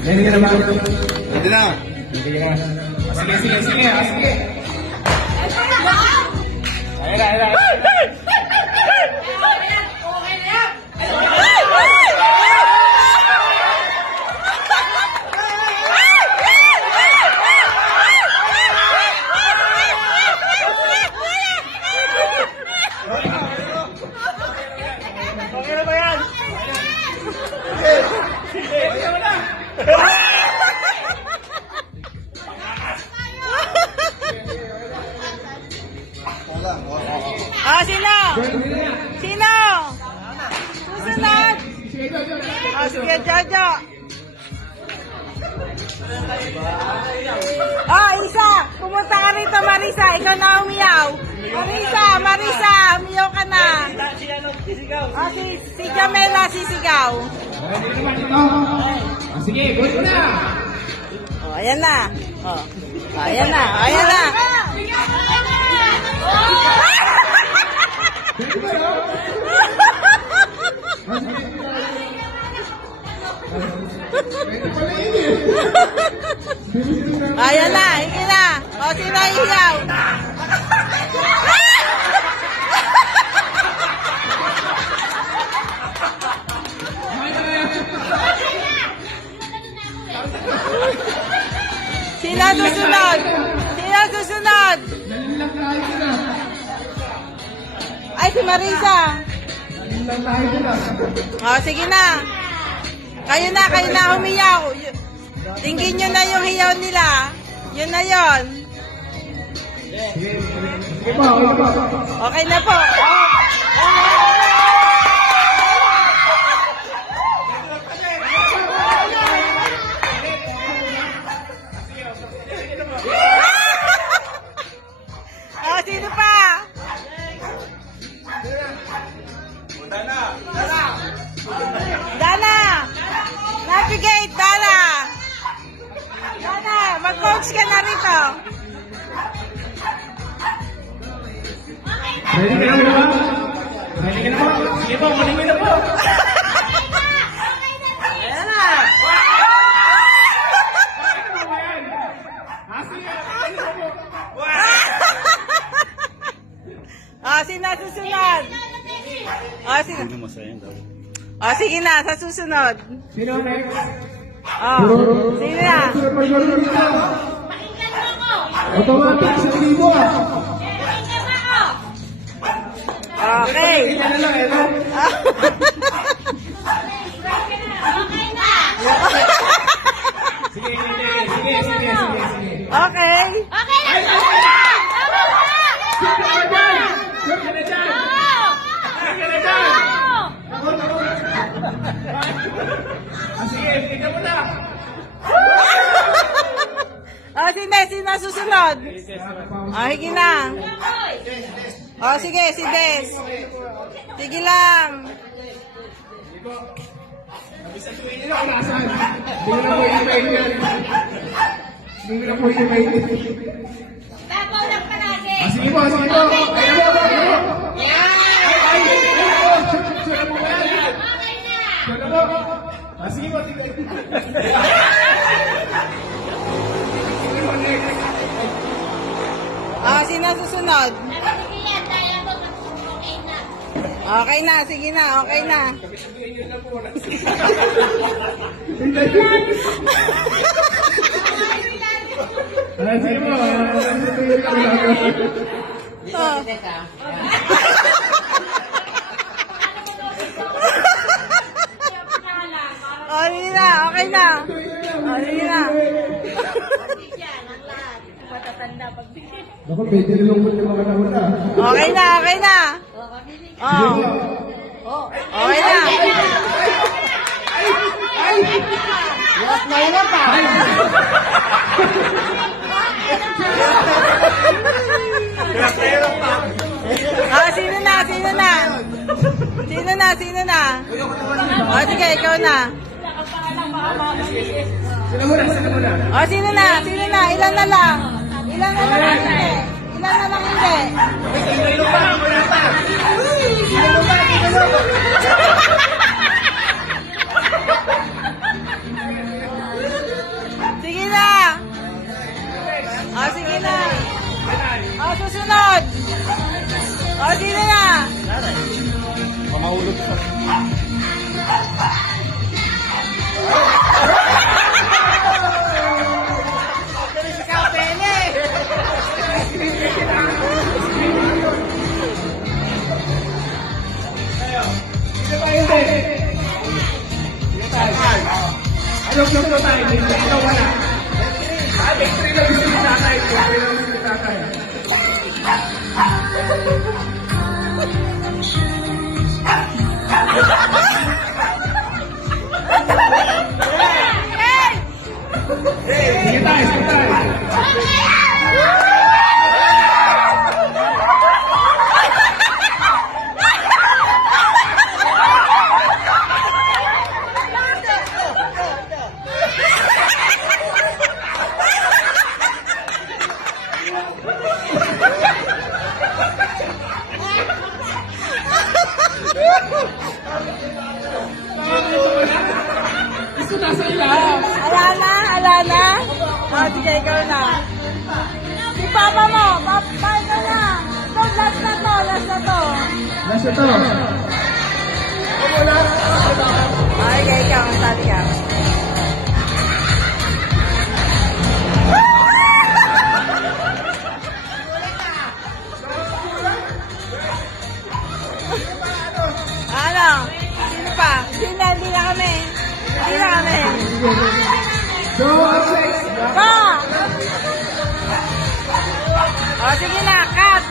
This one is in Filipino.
Hindi ka naman. Hindi na. Hindi ka na. Sige. Sige. Ayun. Okay na ba yan? Oh, sino? Sino? Susunod? Oh, sige, Jojo. Oh, Isa. Pumunta ka rito, Marisa. Ikaw na umiyaw. Marisa. Umiyaw ka na. Oh, si Jamela sisigaw. Sige, go na. Oh, ayan na. Oh, ayan na. Ayan na, hindi na. O, sino iyaw? Sino susunod? Ay, si Marisa. O, sige na. Kayo na umiyaw. Tingin nyo na yung hiyaw nila. Yun na yun. Okay na po. Sino pa? Dana! Navigate, Dana! Dana, mag-coach ka na rito. Ready ka na ba? Sige po, maligay na po. Ayan na. Sino susunod? Sige na, sa susunod. Sino next? Sino na? Automatic sa libo Okay. Sige. Okay. Sige mo na. Sino susunod? Higi na. Sige, si Des. Sige lang. Hindi na po i-mainit. Tapaw lang palagi. Sige po. Ayun mo. Sige po. Sino susunod? Nabibigyan tayo ako okay na. Okay na, sige na, okay na. Sige po. Sige na, okay na. Sige na. Yan ang lahat. Matatanda pagbigay. Ako, pwede nilungkot yung mga nauna. Okay na. Okay na. Yes, mayroon pa. Sino na? Sige, ikaw na. Nakapangalang baka mamamili. Sino muna? Sino muna? O, sino na? Sino na? Ilan na lang? Ilan na lang hindi? Ilan na lang hindi? Sino pa? Wala pa. Sino pa? Sino pa? Sige na! O, sige na! O, susunod! O, sino na? Mamahulog sa... Ikaw, Pene! Sino pa hindi? Sino tayo? Ano gusto tayo? Ikaw wala. Victory na gusto ni tatay. Victory na gusto ni tatay. Sige tayo, sige tayo. Gusto nasa ilaw. Ala na. O, sige, ikaw na. Si Papa mo, Papa, ikaw na. So, last na to. Nasa to. Okay, ikaw, sabi ka. Ano? Sino pa? Hindi na kami. So, six. Pa! O, sige na, cut!